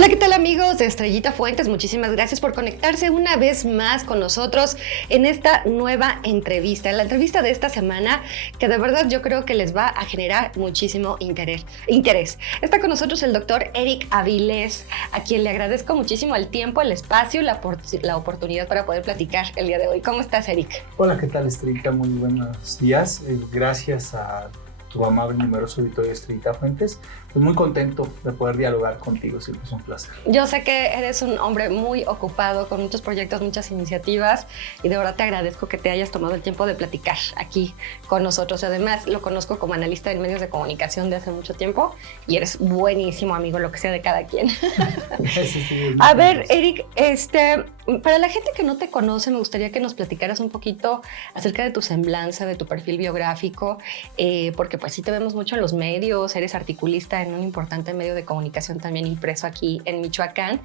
Hola, ¿qué tal amigos de Estrellita Fuentes? Muchísimas gracias por conectarse una vez más con nosotros en esta nueva entrevista. La entrevista de esta semana que de verdad yo creo que les va a generar muchísimo interés. Está con nosotros el doctor Eric Avilés, a quien le agradezco muchísimo el tiempo, el espacio, la oportunidad para poder platicar el día de hoy. ¿Cómo estás, Eric? Hola, ¿qué tal, Estrellita? Muy buenos días. Gracias a tu amable y numeroso auditorio de Estrellita Fuentes. Pues muy contento de poder dialogar contigo, siempre es un placer. Yo sé que eres un hombre muy ocupado, con muchos proyectos, muchas iniciativas, y de verdad te agradezco que te hayas tomado el tiempo de platicar aquí con nosotros. Además, lo conozco como analista en medios de comunicación de hace mucho tiempo y eres buenísimo amigo, lo que sea de cada quien. A ver, Eric, para la gente que no te conoce, me gustaría que nos platicaras un poquito acerca de tu semblanza, de tu perfil biográfico, porque pues sí te vemos mucho en los medios, eres articulista en un importante medio de comunicación también impreso aquí en Michoacán,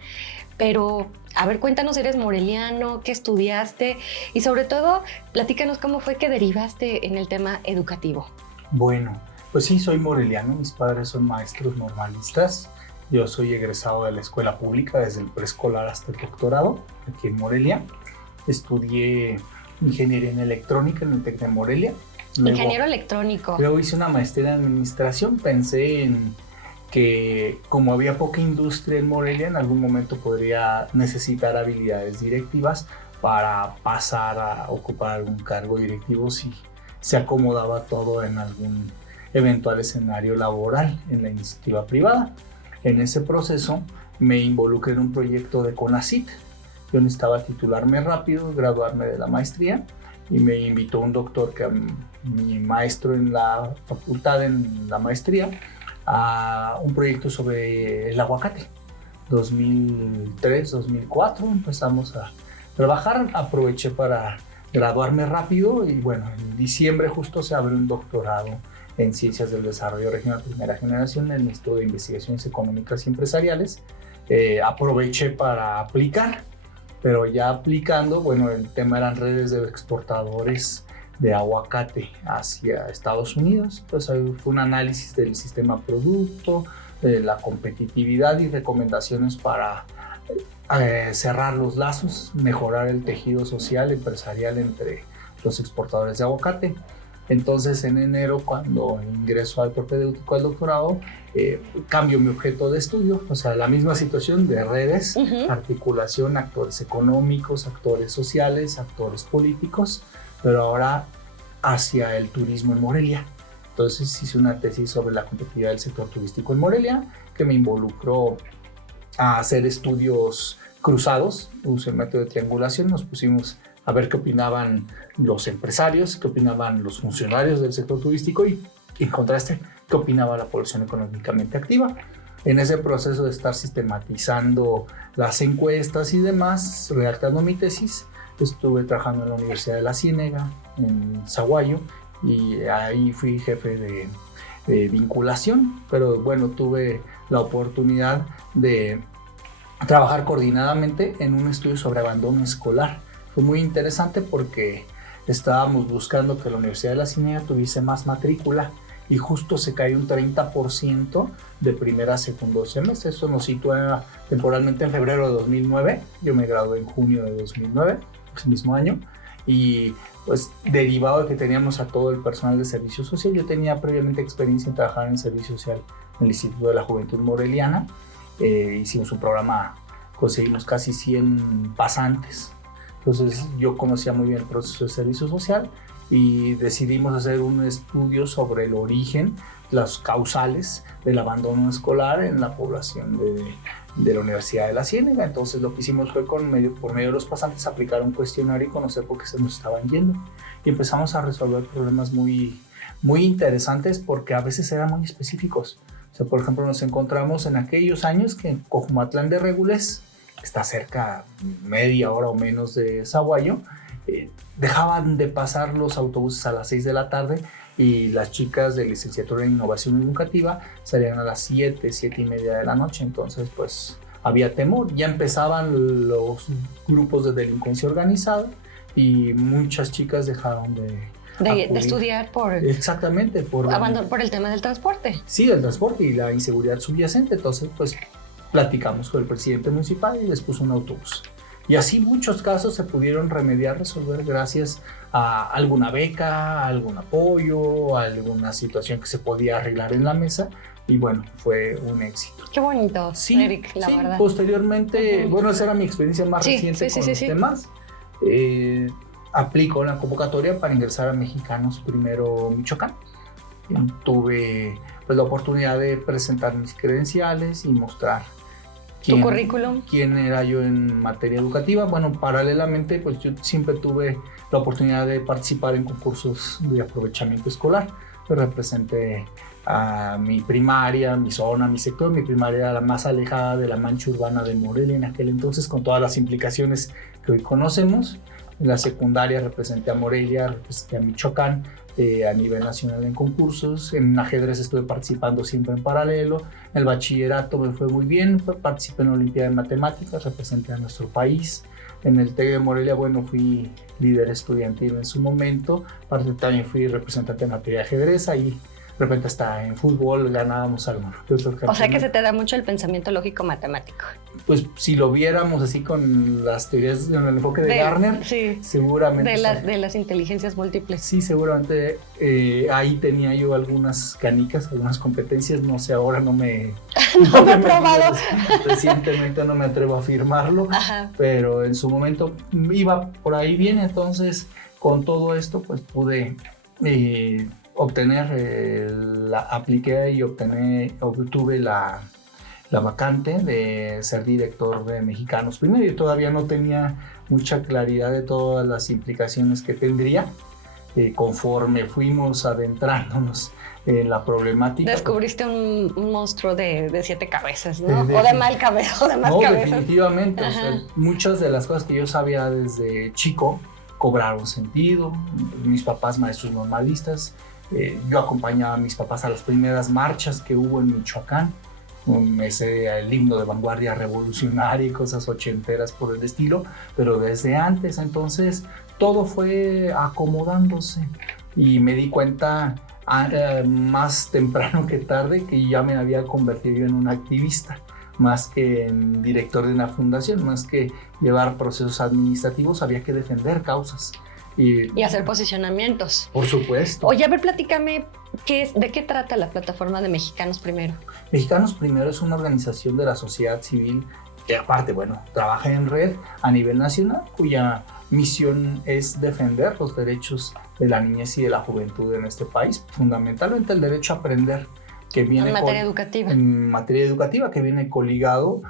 pero a ver, cuéntanos, ¿eres moreliano? ¿Qué estudiaste? Y sobre todo, platícanos cómo fue que derivaste en el tema educativo. Bueno, pues sí, soy moreliano, mis padres son maestros normalistas. Yo soy egresado de la escuela pública desde el preescolar hasta el doctorado, aquí en Morelia. Estudié ingeniería en electrónica en el TEC de Morelia. Ingeniero electrónico. Luego hice una maestría en administración. Pensé en que como había poca industria en Morelia, en algún momento podría necesitar habilidades directivas para pasar a ocupar algún cargo directivo si se acomodaba todo en algún eventual escenario laboral en la iniciativa privada. En ese proceso me involucré en un proyecto de CONACYT. Yo necesitaba titularme rápido, graduarme de la maestría, y me invitó un doctor, mi maestro en la facultad, en la maestría, a un proyecto sobre el aguacate. 2003, 2004 empezamos a trabajar, aproveché para graduarme rápido y bueno, en diciembre justo se abrió un doctorado en Ciencias del Desarrollo Regional Primera Generación en el Instituto de Investigaciones Económicas y Empresariales. Aproveché para aplicar, pero ya aplicando, bueno, el tema eran redes de exportadores de aguacate hacia Estados Unidos. Entonces fue un análisis del sistema producto, de la competitividad y recomendaciones para cerrar los lazos, mejorar el tejido social empresarial entre los exportadores de aguacate. Entonces en enero, cuando ingreso al propedéutico al doctorado, cambio mi objeto de estudio, o sea, la misma situación de redes, articulación, actores económicos, actores sociales, actores políticos, pero ahora hacia el turismo en Morelia. Entonces hice una tesis sobre la competitividad del sector turístico en Morelia, que me involucró a hacer estudios cruzados, usé el método de triangulación, nos pusimos a ver qué opinaban los empresarios, qué opinaban los funcionarios del sector turístico y, en contraste, qué opinaba la población económicamente activa. En ese proceso de estar sistematizando las encuestas y demás, redactando mi tesis, estuve trabajando en la Universidad de la Ciénega, en Zaguayo, y ahí fui jefe de vinculación, pero bueno, tuve la oportunidad de trabajar coordinadamente en un estudio sobre abandono escolar. Fue muy interesante porque estábamos buscando que la Universidad de la Ciénega tuviese más matrícula y justo se cayó un 30% de primer a segundo semestre. Eso nos sitúa temporalmente en febrero de 2009. Yo me gradué en junio de 2009, ese mismo año, y pues derivado de que teníamos a todo el personal de servicio social, yo tenía previamente experiencia en trabajar en servicio social en el Instituto de la Juventud Moreliana. Hicimos un programa, conseguimos casi 100 pasantes. Entonces yo conocía muy bien el proceso de servicio social y decidimos hacer un estudio sobre el origen, las causales del abandono escolar en la población de la Universidad de la Ciénega. Entonces lo que hicimos fue por medio de los pasantes aplicar un cuestionario y conocer por qué se nos estaban yendo. Y empezamos a resolver problemas muy, muy interesantes porque a veces eran muy específicos. O sea, por ejemplo, nos encontramos en aquellos años que en Cojumatlán de Regules, está cerca media hora o menos de Zaguayo, dejaban de pasar los autobuses a las 6 de la tarde y las chicas de licenciatura en innovación educativa salían a las 7, 7 y media de la noche. Entonces pues había temor, ya empezaban los grupos de delincuencia organizada y muchas chicas dejaron de estudiar por... Exactamente. Por el tema del transporte. Sí, el transporte y la inseguridad subyacente. Entonces pues platicamos con el presidente municipal y les puso un autobús. Y así muchos casos se pudieron remediar, resolver gracias a alguna beca, a algún apoyo, a alguna situación que se podía arreglar en la mesa. Y bueno, fue un éxito. Qué bonito, sí, Eric, la verdad. Posteriormente, bueno, esa era mi experiencia más reciente con los temas. Aplico una convocatoria para ingresar a Mexicanos Primero Michoacán. Tuve pues, la oportunidad de presentar mis credenciales y mostrar ¿Tu currículum? Quién era yo en materia educativa. Bueno, paralelamente, pues yo siempre tuve la oportunidad de participar en concursos de aprovechamiento escolar. Yo representé a mi primaria, mi zona, mi sector. Mi primaria era la más alejada de la mancha urbana de Morelia en aquel entonces, con todas las implicaciones que hoy conocemos. En la secundaria representé a Morelia, representé a Michoacán, a nivel nacional en concursos. En ajedrez estuve participando siempre en paralelo. En el bachillerato me fue muy bien, participé en la Olimpiada de Matemáticas, representé a nuestro país. En el TEC de Morelia, bueno, fui líder estudiantil en su momento. También fui representante en materia de ajedrez. Ahí de repente hasta en fútbol ganábamos algo. O sea que se te da mucho el pensamiento lógico matemático. Pues si lo viéramos así con las teorías, en el enfoque de Garner, sí, seguramente. De las inteligencias múltiples. Sí, seguramente ahí tenía yo algunas canicas, algunas competencias, no sé, ahora no me he probado. Recientemente no me atrevo a afirmarlo, pero en su momento iba por ahí bien, entonces con todo esto pues pude apliqué y obtuve la vacante de ser director de Mexicanos Primero. Yo todavía no tenía mucha claridad de todas las implicaciones que tendría. Conforme fuimos adentrándonos en la problemática. Descubriste un monstruo de 7 cabezas, ¿no? O de más cabezas. Definitivamente. O sea, muchas de las cosas que yo sabía desde chico cobraron sentido. Mis papás maestros normalistas. Yo acompañaba a mis papás a las primeras marchas que hubo en Michoacán. Me sé el himno de vanguardia revolucionaria y cosas ochenteras por el estilo, pero desde antes, entonces todo fue acomodándose y me di cuenta más temprano que tarde que ya me había convertido en un activista, más que en director de una fundación, más que llevar procesos administrativos, había que defender causas. Y hacer posicionamientos. Por supuesto. Oye, a ver, platícame, ¿de qué trata la plataforma de Mexicanos Primero? Mexicanos Primero es una organización de la sociedad civil que aparte, bueno, trabaja en red a nivel nacional, cuya misión es defender los derechos de la niñez y de la juventud en este país, fundamentalmente el derecho a aprender, que viene en materia educativa. En materia educativa, que viene coligado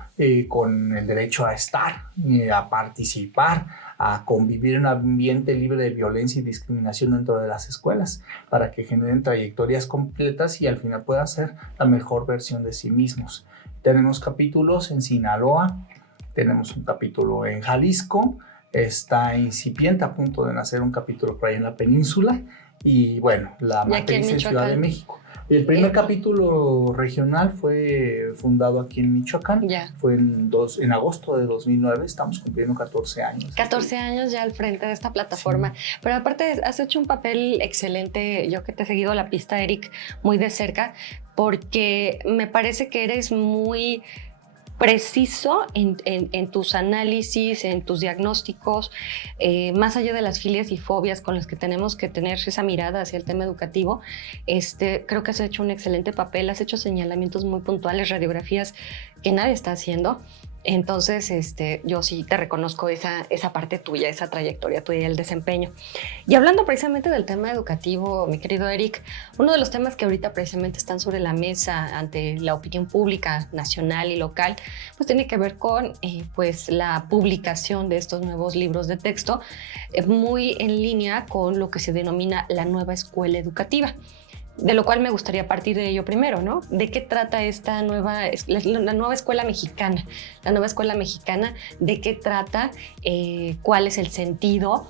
con el derecho a estar, a participar, a convivir en un ambiente libre de violencia y discriminación dentro de las escuelas, para que generen trayectorias completas y al final puedan ser la mejor versión de sí mismos. Tenemos capítulos en Sinaloa, tenemos un capítulo en Jalisco, está incipiente a punto de nacer un capítulo por ahí en la península y bueno, la matriz en Ciudad de México. El primer capítulo regional fue fundado aquí en Michoacán, fue en agosto de 2009, estamos cumpliendo 14 años. 14 años ya al frente de esta plataforma, sí. Pero aparte has hecho un papel excelente, yo que te he seguido la pista, Eric, muy de cerca, porque me parece que eres muy preciso en tus análisis, en tus diagnósticos, más allá de las filias y fobias con las que tenemos que tener esa mirada hacia el tema educativo. Creo que has hecho un excelente papel, has hecho señalamientos muy puntuales, radiografías que nadie está haciendo. Entonces, yo sí te reconozco esa parte tuya, esa trayectoria tuya y el desempeño. Y hablando precisamente del tema educativo, mi querido Eric, uno de los temas que ahorita precisamente están sobre la mesa ante la opinión pública nacional y local, pues tiene que ver con pues la publicación de estos nuevos libros de texto, muy en línea con lo que se denomina la nueva escuela educativa. De lo cual me gustaría partir de ello primero, ¿no? ¿De qué trata esta la nueva escuela mexicana? La nueva escuela mexicana, ¿de qué trata? ¿Cuál es el sentido?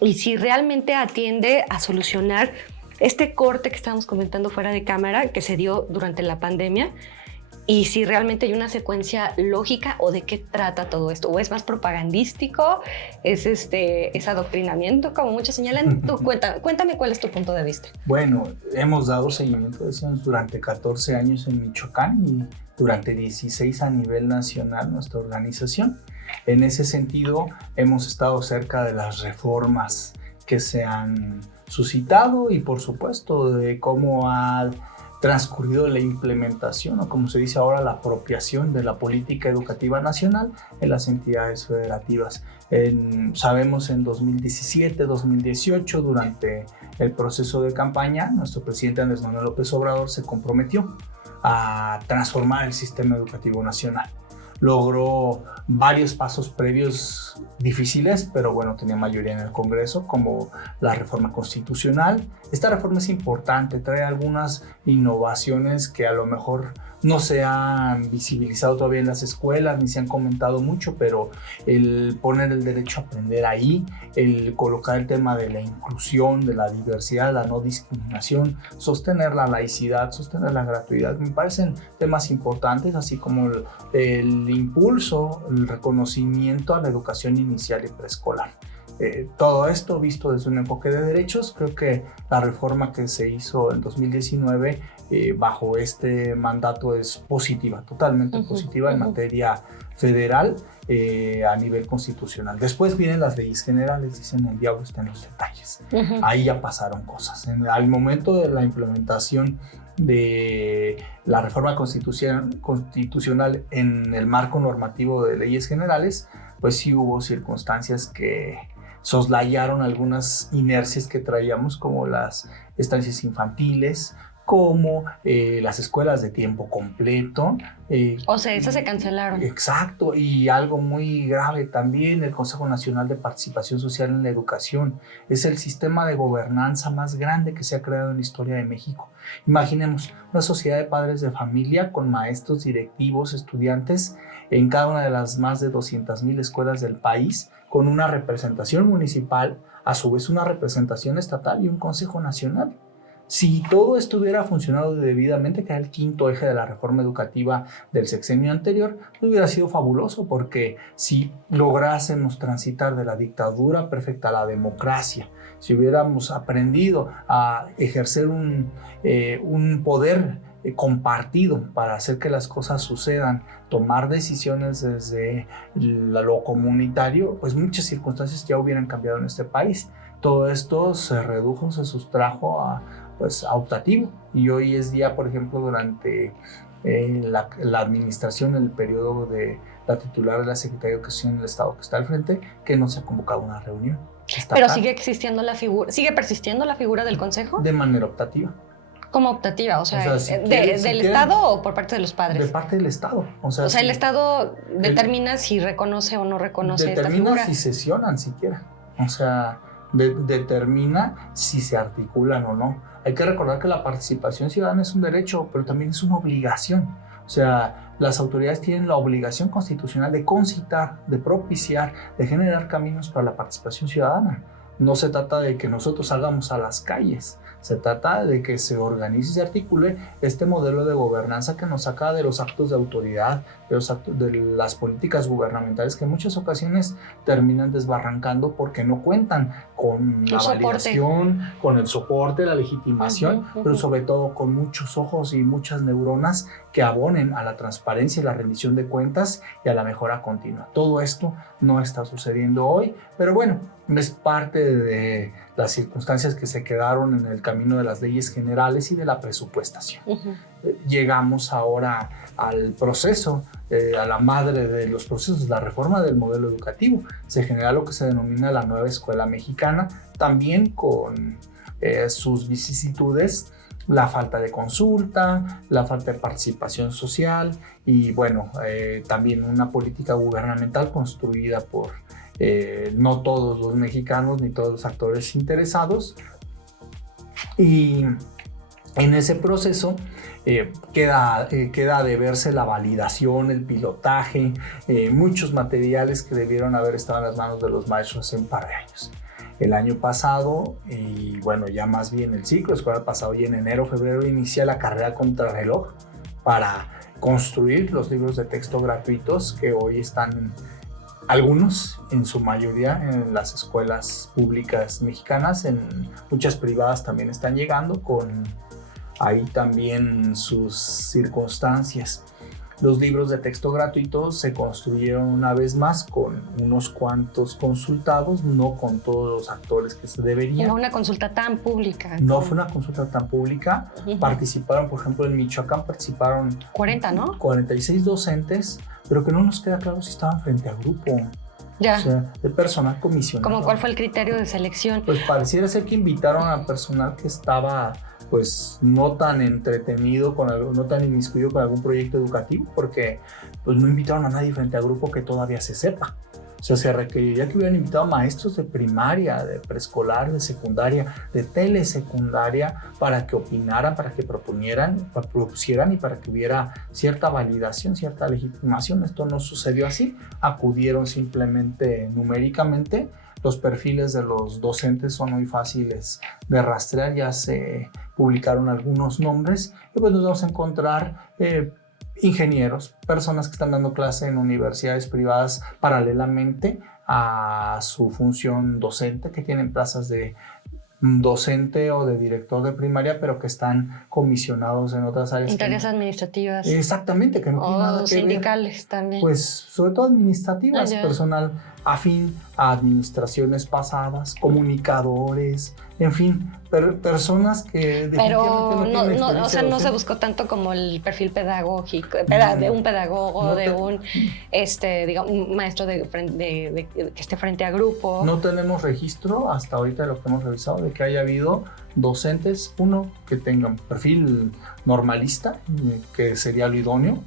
Y si realmente atiende a solucionar este corte que estábamos comentando fuera de cámara, que se dio durante la pandemia, y si realmente hay una secuencia lógica o de qué trata todo esto, o es más propagandístico, es adoctrinamiento, como muchos señalan. Tú cuéntame cuál es tu punto de vista. Bueno, hemos dado seguimiento de eso durante 14 años en Michoacán y durante 16 a nivel nacional nuestra organización. En ese sentido, hemos estado cerca de las reformas que se han suscitado y, por supuesto, de cómo ha transcurrido la implementación, o como se dice ahora, la apropiación de la política educativa nacional en las entidades federativas. Sabemos en 2017, 2018, durante el proceso de campaña, nuestro presidente Andrés Manuel López Obrador se comprometió a transformar el sistema educativo nacional. Logró varios pasos previos difíciles, pero bueno, tenía mayoría en el Congreso, como la reforma constitucional. Esta reforma es importante, trae algunas innovaciones que a lo mejor no se han visibilizado todavía en las escuelas, ni se han comentado mucho, pero el poner el derecho a aprender ahí, el colocar el tema de la inclusión, de la diversidad, la no discriminación, sostener la laicidad, sostener la gratuidad, me parecen temas importantes, así como el impulso, el reconocimiento a la educación inicial y preescolar. Todo esto visto desde un enfoque de derechos, creo que la reforma que se hizo en 2019 bajo este mandato es positiva, totalmente positiva en materia federal a nivel constitucional. Después vienen las leyes generales, dicen el diablo está en los detalles. Ahí ya pasaron cosas. Al momento de la implementación de la reforma constitucional en el marco normativo de leyes generales, pues sí hubo circunstancias que soslayaron algunas inercias que traíamos, como las estancias infantiles, como las escuelas de tiempo completo. O sea, esas se cancelaron. Exacto, y algo muy grave también, el Consejo Nacional de Participación Social en la Educación. Es el sistema de gobernanza más grande que se ha creado en la historia de México. Imaginemos una sociedad de padres de familia con maestros, directivos, estudiantes en cada una de las más de 200,000 escuelas del país, con una representación municipal, a su vez una representación estatal y un Consejo Nacional. Si todo esto hubiera funcionado debidamente, que era el quinto eje de la reforma educativa del sexenio anterior, hubiera sido fabuloso, porque si lográsemos transitar de la dictadura perfecta a la democracia, si hubiéramos aprendido a ejercer un poder compartido para hacer que las cosas sucedan, tomar decisiones desde lo comunitario, pues muchas circunstancias ya hubieran cambiado en este país. Todo esto se redujo, se sustrajo a optativo, y hoy es día, por ejemplo, durante la administración, el periodo de la titular de la Secretaría de Educación del Estado que está al frente, que no se ha convocado una reunión. Pero sigue existiendo la figura, sigue persistiendo la figura del consejo. De manera optativa. ¿Cómo optativa? O sea ¿del Estado o por parte de los padres? De parte del Estado. O sea, el Estado determina si reconoce o no reconoce esta figura. Determina si sesionan siquiera. O sea, determina si se articulan o no. Hay que recordar que la participación ciudadana es un derecho, pero también es una obligación. O sea, las autoridades tienen la obligación constitucional de concitar, de propiciar, de generar caminos para la participación ciudadana. No se trata de que nosotros salgamos a las calles, se trata de que se organice y se articule este modelo de gobernanza que nos saca de los actos de autoridad, de las políticas gubernamentales que en muchas ocasiones terminan desbarrancando porque no cuentan con la validación, con el soporte, la legitimación, pero sobre todo con muchos ojos y muchas neuronas que abonen a la transparencia y la rendición de cuentas y a la mejora continua. Todo esto no está sucediendo hoy, pero bueno, es parte de las circunstancias que se quedaron en el camino de las leyes generales y de la presupuestación. Llegamos ahora al proceso, a la madre de los procesos, la reforma del modelo educativo. Se genera lo que se denomina la nueva escuela mexicana, también con sus vicisitudes, la falta de consulta, la falta de participación social y bueno, también una política gubernamental construida por no todos los mexicanos ni todos los actores interesados, y en ese proceso queda de verse la validación, el pilotaje, muchos materiales que debieron haber estado en las manos de los maestros hace un par de años. El año pasado, y bueno, ya más bien el ciclo escolar pasado, y en enero, febrero inicia la carrera contrarreloj para construir los libros de texto gratuitos que hoy están, algunos, en su mayoría, en las escuelas públicas mexicanas, en muchas privadas también están llegando, con ahí también sus circunstancias. Los libros de texto gratuitos se construyeron una vez más con unos cuantos consultados, no con todos los actores que se deberían. No una consulta tan pública. No fue una consulta tan pública. Participaron, por ejemplo, en Michoacán participaron 40, ¿no? 46 docentes, pero que no nos queda claro si estaban frente a grupo. Ya. O sea, de personal comisionado. ¿Cómo cuál fue el criterio de selección? Pues pareciera ser que invitaron a personal que estaba pues no tan entretenido, no tan inmiscuido con algún proyecto educativo, porque pues no invitaron a nadie frente a grupo que todavía se sepa. O sea, se requeriría que hubieran invitado a maestros de primaria, de preescolar, de secundaria, de telesecundaria, para que opinaran, para que propusieran y para que hubiera cierta validación, cierta legitimación. Esto no sucedió así. Acudieron simplemente numéricamente. Los perfiles de los docentes son muy fáciles de rastrear, ya se publicaron algunos nombres y pues nos vamos a encontrar ingenieros, personas que están dando clase en universidades privadas paralelamente a su función docente, que tienen plazas de docente o de director de primaria, pero que están comisionados en otras áreas. En tareas administrativas. Exactamente, que no tiene nada que ver. Sindicales también. Pues sobre todo administrativas, personal afín a administraciones pasadas, comunicadores, en fin, personas que definitivamente no tienen o sea, no se buscó tanto como el perfil pedagógico, de un pedagogo, digamos, un maestro que esté frente a grupo. No tenemos registro hasta ahorita de lo que hemos revisado de que haya habido docentes, uno, que tengan perfil normalista, que sería lo idóneo,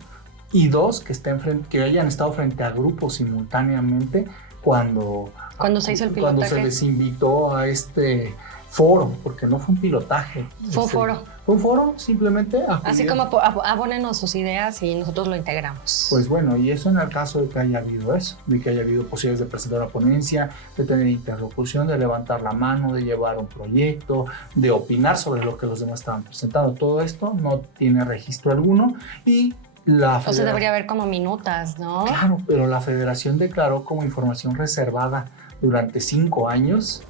y dos, que hayan estado frente a grupos simultáneamente cuando se hizo el pilotaje. Cuando se les invitó a este foro, porque no fue un pilotaje. Fue un foro. Fue un foro, simplemente. Así como abónenos sus ideas y nosotros lo integramos. Pues bueno, y eso en el caso de que haya habido eso, de que haya habido posibilidades de presentar una ponencia, de tener interlocución, de levantar la mano, de llevar un proyecto, de opinar sobre lo que los demás estaban presentando. Todo esto no tiene registro alguno y o sea, debería haber como minutas, ¿no? Claro, pero la Federación declaró como información reservada durante 5 años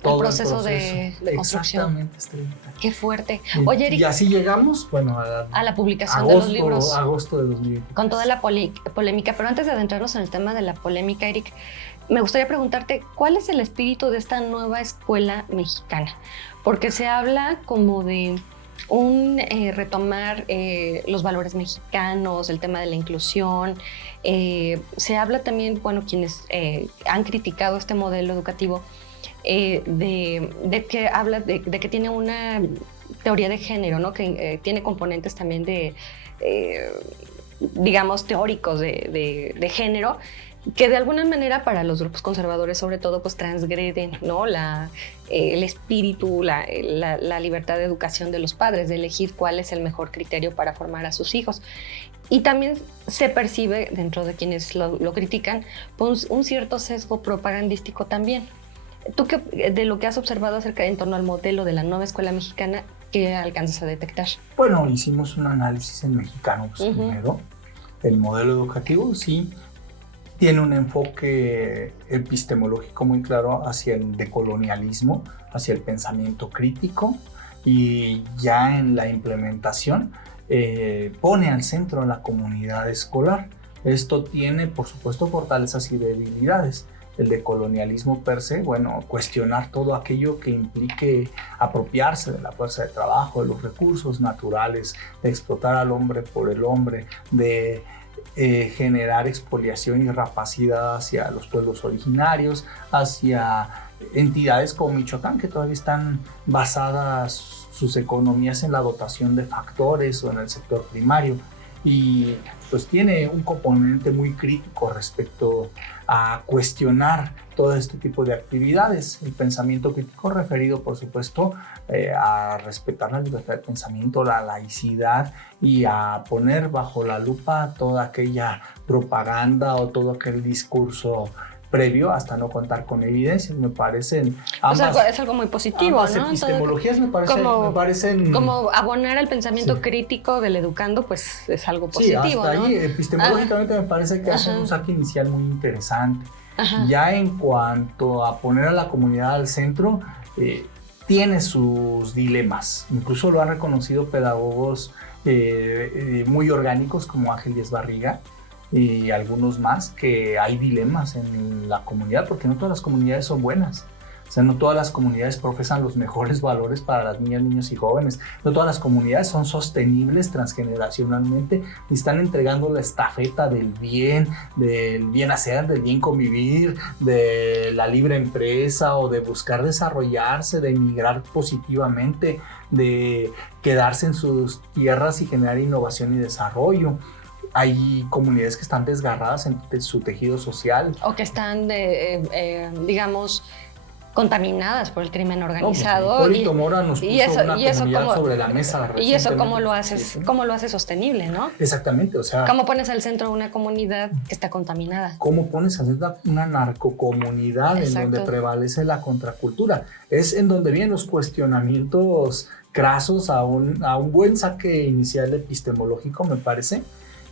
todo el proceso de construcción. Exactamente. Qué fuerte. Oye, Eric, y así llegamos, bueno, a la publicación de los libros. Agosto de 2020. Con toda la polémica. Pero antes de adentrarnos en el tema de la polémica, Eric, me gustaría preguntarte, ¿cuál es el espíritu de esta nueva escuela mexicana? Porque se habla como de retomar los valores mexicanos, el tema de la inclusión. Se habla también, bueno, quienes han criticado este modelo educativo, de que habla de que tiene una teoría de género, ¿no? Que tiene componentes también digamos, teóricos de género, que de alguna manera para los grupos conservadores sobre todo pues transgreden, ¿no? El espíritu, la libertad de educación de los padres, de elegir cuál es el mejor criterio para formar a sus hijos. Y también se percibe dentro de quienes lo critican pues, un cierto sesgo propagandístico también. ¿Tú de lo que has observado en torno al modelo de la nueva escuela mexicana, qué alcanzas a detectar? Bueno, hicimos un análisis en Mexicano primero. El modelo educativo sí tiene un enfoque epistemológico muy claro hacia el decolonialismo, hacia el pensamiento crítico, y ya en la implementación pone al centro a la comunidad escolar. Esto tiene, por supuesto, fortalezas y debilidades. El decolonialismo per se, bueno, cuestionar todo aquello que implique apropiarse de la fuerza de trabajo, de los recursos naturales, de explotar al hombre por el hombre, de generar expoliación y rapacidad hacia los pueblos originarios, hacia entidades como Michoacán, que todavía están basadas sus economías en la dotación de factores o en el sector primario. Y pues tiene un componente muy crítico respecto a cuestionar todo este tipo de actividades. El pensamiento crítico referido, por supuesto, a respetar la libertad de pensamiento, la laicidad, y a poner bajo la lupa toda aquella propaganda o todo aquel discurso previo hasta no contar con evidencias. Me parecen ambas, o sea, es algo muy positivo, ambas, ¿no? Epistemologías me parecen como abonar al pensamiento crítico del educando, pues es algo positivo, sí, hasta ¿no? ahí epistemológicamente me parece que hace un saque inicial muy interesante. Ya en cuanto a poner a la comunidad al centro, tiene sus dilemas. Incluso lo han reconocido pedagogos muy orgánicos como Ángel Díaz Barriga y algunos más, que hay dilemas en la comunidad, porque no todas las comunidades son buenas. O sea, no todas las comunidades profesan los mejores valores para las niñas, niños y jóvenes. No todas las comunidades son sostenibles transgeneracionalmente y están entregando la estafeta del bien hacer, del bien convivir, de la libre empresa o de buscar desarrollarse, de emigrar positivamente, de quedarse en sus tierras y generar innovación y desarrollo. Hay comunidades que están desgarradas en su tejido social. O que están, digamos, contaminadas por el crimen organizado. Hipólito Mora nos puso una comunidad sobre la mesa. Y eso cómo lo haces sostenible, ¿no? Exactamente, o sea... ¿Cómo pones al centro una comunidad que está contaminada? ¿Cómo pones al centro una narcocomunidad en donde prevalece la contracultura? Es en donde vienen los cuestionamientos crasos a un buen saque inicial epistemológico, me parece,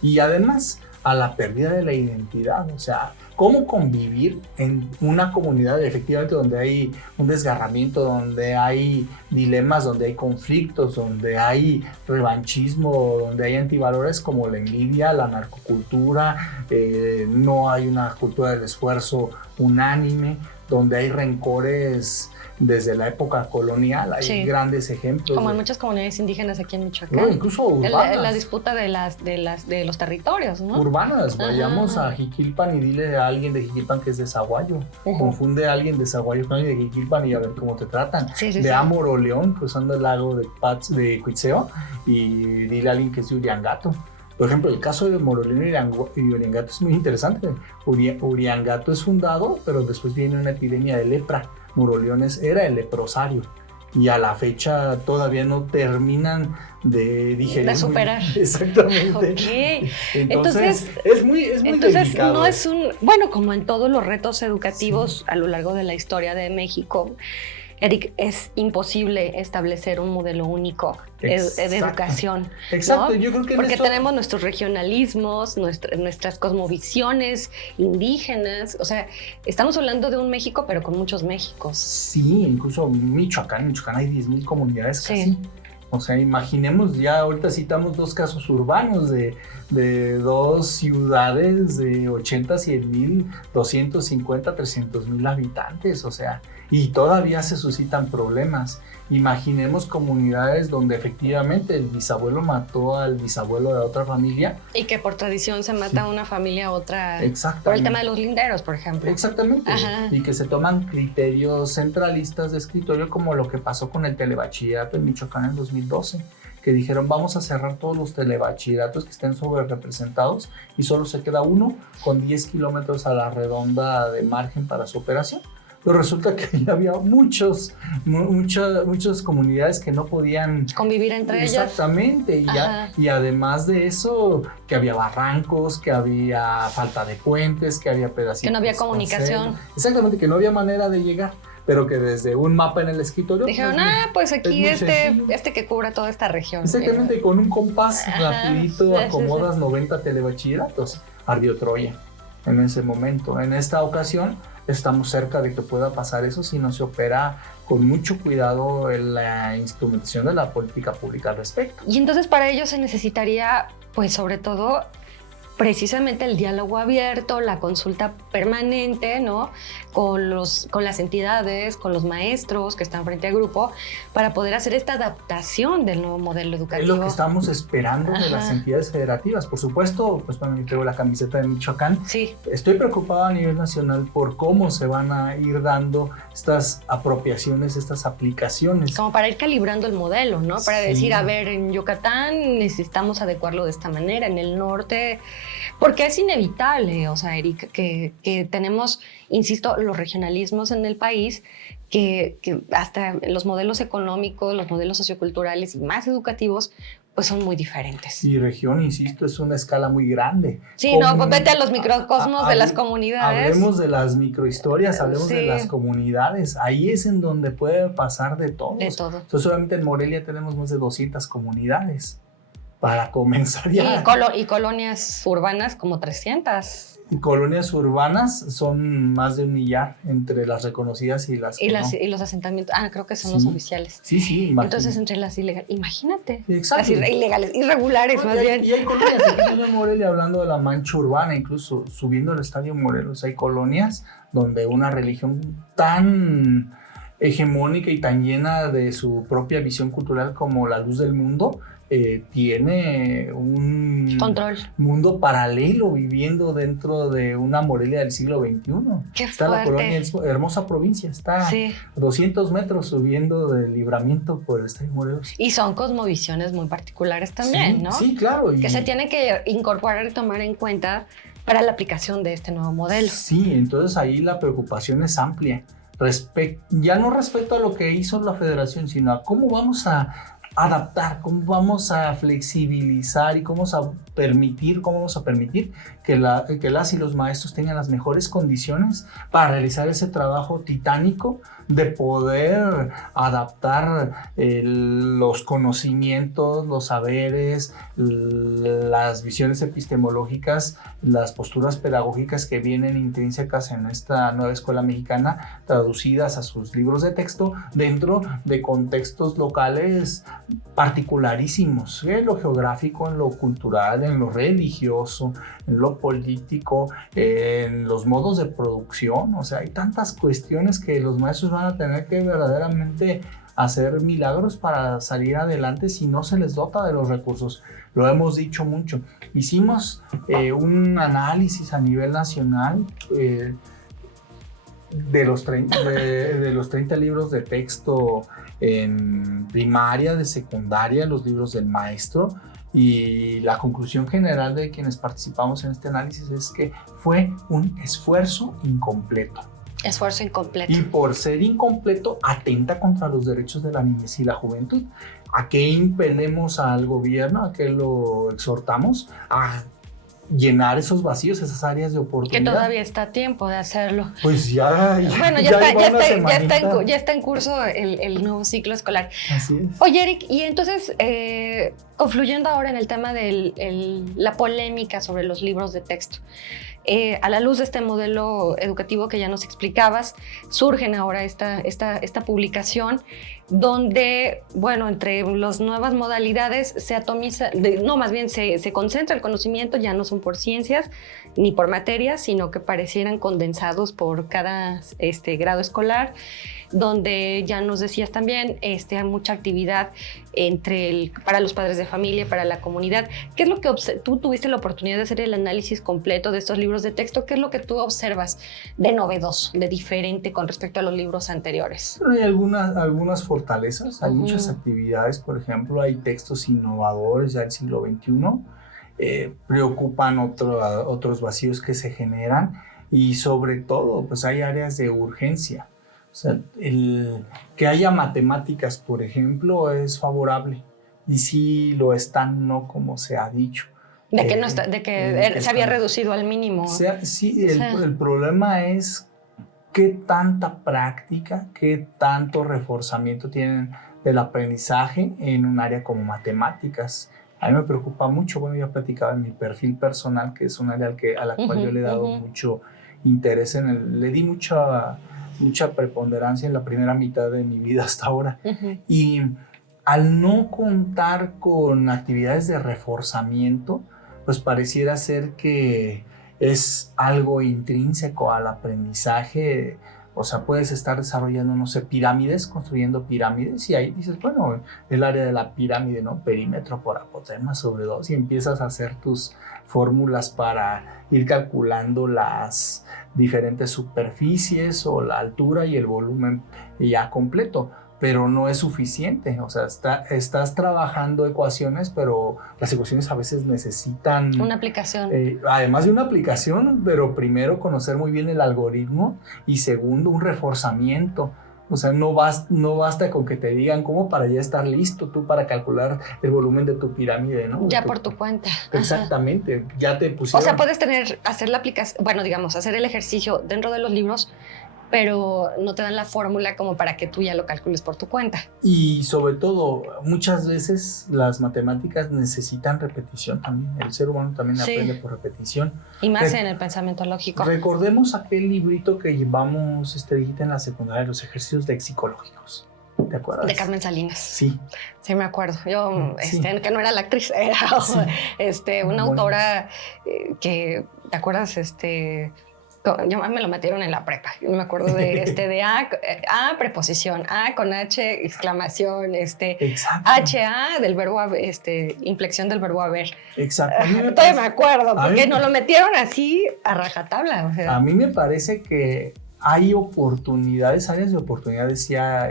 y además a la pérdida de la identidad. O sea, cómo convivir en una comunidad efectivamente donde hay un desgarramiento, donde hay dilemas, donde hay conflictos, donde hay revanchismo, donde hay antivalores como la envidia, la narcocultura, no hay una cultura del esfuerzo unánime, donde hay rencores desde la época colonial. Hay grandes ejemplos. Como en muchas comunidades indígenas aquí en Michoacán. No, incluso urbanas. La disputa de los territorios, ¿no? Urbanas. Vayamos a Jiquilpan y dile a alguien de Jiquilpan que es de Zaguayo. Confunde a alguien de Zaguayo con alguien de Jiquilpan y a ver cómo te tratan. A Moroleón, cruzando el lago de Cuitzeo, y dile a alguien que es de Uriangato. Por ejemplo, el caso de Moroleón y Uriangato es muy interesante. Uriangato es fundado, pero después viene una epidemia de lepra. Moroleón era el leprosario y a la fecha todavía no terminan de digerir. De superar. Exactamente. Okay. Entonces es muy delicado. No es bueno, como en todos los retos educativos a lo largo de la historia de México, Eric, es imposible establecer un modelo único de educación. Exacto, ¿no? Yo creo que porque tenemos nuestros regionalismos, nuestras cosmovisiones indígenas. O sea, estamos hablando de un México, pero con muchos Méxicos. Sí, incluso Michoacán hay 10,000 comunidades casi. O sea, imaginemos, ya ahorita citamos 2 casos urbanos de 2 ciudades de 80, 100 mil, 250, 300 mil habitantes, o sea, y todavía se suscitan problemas. Imaginemos comunidades donde efectivamente el bisabuelo mató al bisabuelo de otra familia. Y que por tradición se mata a una familia a otra. Por el tema de los linderos, por ejemplo. Exactamente. Y que se toman criterios centralistas de escritorio, como lo que pasó con el telebachillerato en Michoacán en 2012, que dijeron vamos a cerrar todos los telebachilleratos que estén sobre representados y solo se queda uno con 10 kilómetros a la redonda de margen para su operación. Pero resulta que había muchas comunidades que no podían convivir entre ellas. Exactamente. Y además de eso, que había barrancos, que había falta de puentes, que había pedacitos. Que no había comunicación. Exactamente, que no había manera de llegar. Pero que desde un mapa en el escritorio... Dijeron, pues aquí este que cubra toda esta región. Exactamente, con un compás rapidito acomodas 90 telebachilleratos. Ardió Troya en ese momento. En esta ocasión estamos cerca de que pueda pasar eso si no se opera con mucho cuidado en la instrumentación de la política pública al respecto. Y entonces para ello se necesitaría, pues sobre todo, precisamente el diálogo abierto, la consulta permanente, ¿no? Con las entidades, con los maestros que están frente al grupo, para poder hacer esta adaptación del nuevo modelo educativo. Es lo que estamos esperando de las entidades federativas. Por supuesto, pues cuando me traigo la camiseta de Michoacán, estoy preocupado a nivel nacional por cómo se van a ir dando estas apropiaciones, estas aplicaciones. Como para ir calibrando el modelo, ¿no? Para decir, a ver, en Yucatán necesitamos adecuarlo de esta manera, en el norte... Porque es inevitable, o sea, Eric, que tenemos, insisto, los regionalismos en el país, que hasta los modelos económicos, los modelos socioculturales y más educativos, pues son muy diferentes. Y región, insisto, es una escala muy grande. Sí, no, pues vete a los microcosmos de las comunidades. Hablemos de las microhistorias, hablemos de las comunidades. Ahí es en donde puede pasar de todo. De todo. Entonces, solamente en Morelia tenemos más de 200 comunidades para comenzar ya. Y colonias urbanas como 300. Colonias urbanas son más de 1 millar entre las reconocidas y las que no. Y los asentamientos, creo que son los oficiales. Sí, imagínate. Entonces, entre las ilegales, imagínate. Exacto. Las ilegales, irregulares más bien. Y hay colonias, aquí en Morelia, hablando de la mancha urbana, incluso subiendo el Estadio Morelos, hay colonias donde una religión tan hegemónica y tan llena de su propia visión cultural como la Luz del Mundo, tiene un control, mundo paralelo viviendo dentro de una Morelia del siglo XXI. Qué está fuerte. La colonia, hermosa provincia, está a 200 metros subiendo del Libramiento por el Estadio Morelos. Y son cosmovisiones muy particulares también, ¿no? Sí, claro. Que se tiene que incorporar y tomar en cuenta para la aplicación de este nuevo modelo. Sí, entonces ahí la preocupación es amplia. Ya no respecto a lo que hizo la federación, sino a cómo vamos a adaptar, cómo vamos a flexibilizar y cómo vamos a permitir que las y los maestros tengan las mejores condiciones para realizar ese trabajo titánico de poder adaptar los conocimientos, los saberes, las visiones epistemológicas, las posturas pedagógicas que vienen intrínsecas en esta nueva escuela mexicana, traducidas a sus libros de texto dentro de contextos locales particularísimos, en lo geográfico, en lo cultural, en lo religioso, en lo político, en los modos de producción. O sea, hay tantas cuestiones que los maestros van a tener que verdaderamente hacer milagros para salir adelante si no se les dota de los recursos. Lo hemos dicho mucho. Hicimos un análisis a nivel nacional de los 30 libros de texto en primaria, de secundaria, los libros del maestro, y la conclusión general de quienes participamos en este análisis es que fue un esfuerzo incompleto. Esfuerzo incompleto. Y por ser incompleto, atenta contra los derechos de la niñez y la juventud. ¿A qué impelemos al gobierno? ¿A qué lo exhortamos? A llenar esos vacíos, esas áreas de oportunidad. Que todavía está a tiempo de hacerlo. Pues ya está en curso el nuevo ciclo escolar. Así es. Oye, Eric, y entonces, confluyendo ahora en el tema de la polémica sobre los libros de texto, a la luz de este modelo educativo que ya nos explicabas, surgen ahora esta publicación donde, bueno, entre las nuevas modalidades se atomiza, se concentra el conocimiento, ya no son por ciencias ni por materias, sino que parecieran condensados por cada grado escolar, donde ya nos decías también, hay mucha actividad para los padres de familia, para la comunidad. ¿Qué es lo que tú tuviste la oportunidad de hacer el análisis completo de estos libros de texto? ¿Qué es lo que tú observas de novedoso, de diferente con respecto a los libros anteriores? Hay algunas fortalezas, hay muchas actividades. Por ejemplo, hay textos innovadores ya del siglo XXI, preocupan otros vacíos que se generan, y sobre todo pues hay áreas de urgencia. O sea, el que haya matemáticas, por ejemplo, es favorable, y sí lo están, no como se ha dicho. De que se había reducido al mínimo. El problema es qué tanta práctica, qué tanto reforzamiento tienen del aprendizaje en un área como matemáticas. A mí me preocupa mucho. Bueno, ya platicaba en mi perfil personal, que es un área a la cual yo le he dado mucho interés, le di mucha preponderancia en la primera mitad de mi vida hasta ahora. Y al no contar con actividades de reforzamiento, pues pareciera ser que es algo intrínseco al aprendizaje. O sea, puedes estar desarrollando, no sé, pirámides, construyendo pirámides, y ahí dices, bueno, el área de la pirámide, ¿no? Perímetro por apotema sobre 2, y empiezas a hacer tus fórmulas para ir calculando las diferentes superficies o la altura y el volumen ya completo. Pero no es suficiente. O sea, estás trabajando ecuaciones, pero las ecuaciones a veces necesitan una aplicación. Además de una aplicación, pero primero conocer muy bien el algoritmo, y segundo, un reforzamiento O sea, no basta con que te digan cómo para ya estar listo tú para calcular el volumen de tu pirámide, ¿no? Ya por tu cuenta. Exactamente, ya te pusieron. O sea, puedes hacer la aplicación, bueno, digamos, hacer el ejercicio dentro de los libros, pero no te dan la fórmula como para que tú ya lo calcules por tu cuenta. Y sobre todo, muchas veces las matemáticas necesitan repetición también. El ser humano también aprende por repetición. Y más en el pensamiento lógico. Recordemos aquel librito que llevamos, Estrellita, en la secundaria, los ejercicios lexicológicos. ¿Te acuerdas? De Carmen Salinas. Sí. Sí, me acuerdo. Yo, sí. Que no era la actriz, era una autora que, ¿te acuerdas? Yo me lo metieron en la prepa. Yo me acuerdo de A, preposición, A con H, exclamación, HA del verbo, inflexión del verbo haber. Exacto. Todavía me acuerdo, porque nos lo metieron así a rajatabla. O sea. A mí me parece que hay oportunidades, áreas de oportunidad, decía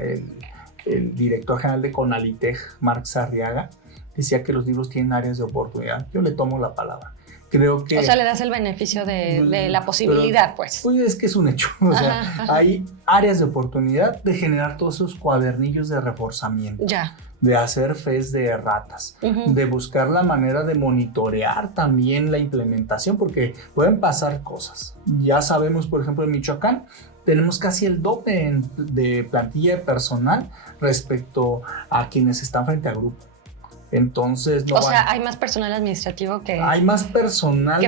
el director general de Conalitej, Marx Arriaga, decía que los libros tienen áreas de oportunidad. Yo le tomo la palabra. Creo que, o sea, le das el beneficio de la posibilidad, pues. Pues es que es un hecho. O sea, hay áreas de oportunidad de generar todos esos cuadernillos de reforzamiento. Ya. De hacer fes de erratas, de buscar la manera de monitorear también la implementación, porque pueden pasar cosas. Ya sabemos, por ejemplo, en Michoacán, tenemos casi el doble de plantilla de personal respecto a quienes están frente a grupo. Entonces, o sea, hay más personal administrativo que... Hay más personal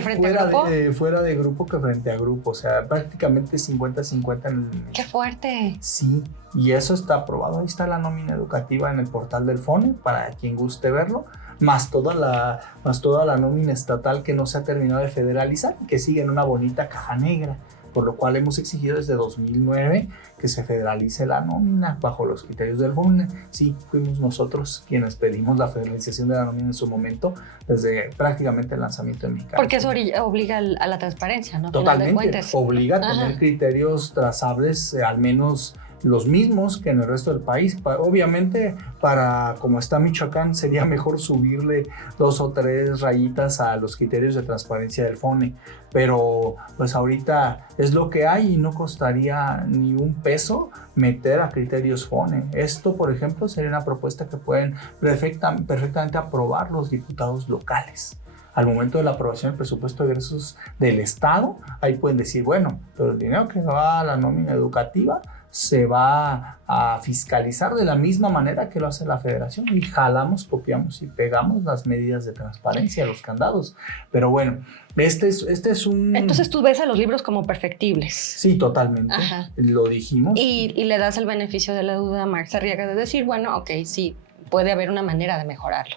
fuera de grupo que frente a grupo. O sea, prácticamente 50-50 en el... ¡Qué fuerte! Sí, y eso está aprobado. Ahí está la nómina educativa en el portal del FONE, para quien guste verlo. Más toda la nómina estatal que no se ha terminado de federalizar, que sigue en una bonita caja negra. Por lo cual hemos exigido desde 2009 que se federalice la nómina bajo los criterios del FONE. Sí, fuimos nosotros quienes pedimos la federalización de la nómina en su momento, desde prácticamente el lanzamiento de Mexicano. Porque eso obliga a la transparencia, ¿no? Totalmente, obliga a tener criterios trazables, al menos los mismos que en el resto del país. Obviamente, como está Michoacán, sería mejor subirle 2 o 3 rayitas a los criterios de transparencia del FONE, pero pues ahorita es lo que hay y no costaría ni un peso meter a criterios FONE. Esto, por ejemplo, sería una propuesta que pueden perfectamente aprobar los diputados locales. Al momento de la aprobación del presupuesto de egresos del Estado, ahí pueden decir, bueno, pero el dinero que va a la nómina educativa se va a fiscalizar de la misma manera que lo hace la Federación, y jalamos, copiamos y pegamos las medidas de transparencia, los candados. Pero bueno, este es un... Entonces tú ves a los libros como perfectibles. Sí, totalmente. Lo dijimos. Y le das el beneficio de la duda a Marx Arriaga de decir, bueno, ok, sí, puede haber una manera de mejorarlo.